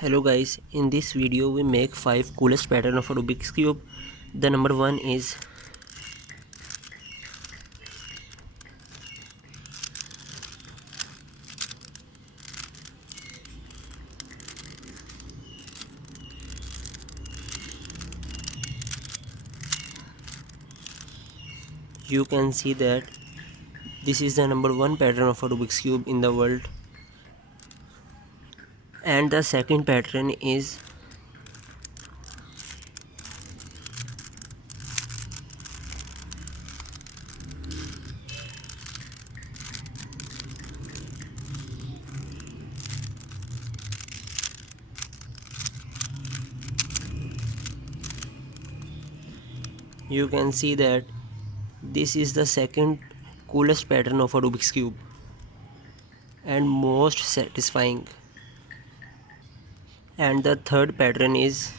Hello guys, in this video we make 5 coolest pattern of a Rubik's cube. The number 1 is you can see that this is the number 1 pattern of a Rubik's cube in the world, and the second pattern is you can see that this is the second coolest pattern of a Rubik's cube and most satisfying, and the third pattern is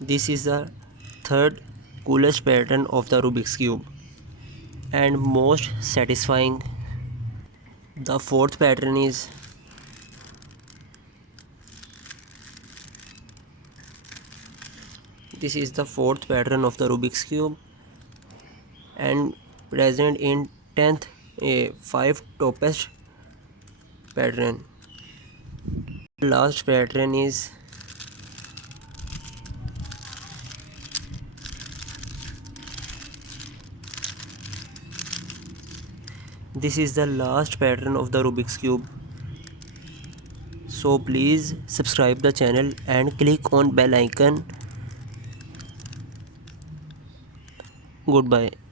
this is the third coolest pattern of the Rubik's cube and most satisfying. The fourth pattern is this is the fourth pattern of the Rubik's cube and present in 10th a 5 topest pattern. Last pattern is this is the last pattern of the Rubik's cube. So please subscribe the channel and click on bell icon. Goodbye.